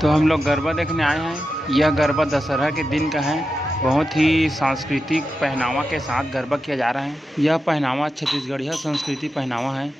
तो हम लोग गरबा देखने आए हैं। यह गरबा दशहरा के दिन का है। बहुत ही सांस्कृतिक पहनावा के साथ गरबा किया जा रहा है। यह पहनावा छत्तीसगढ़िया संस्कृति पहनावा है।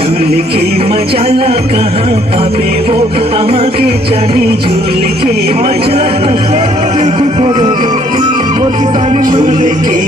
झूल के मजाला कहाँ पावे वो आमा के जाने झूल के मजाला झूल के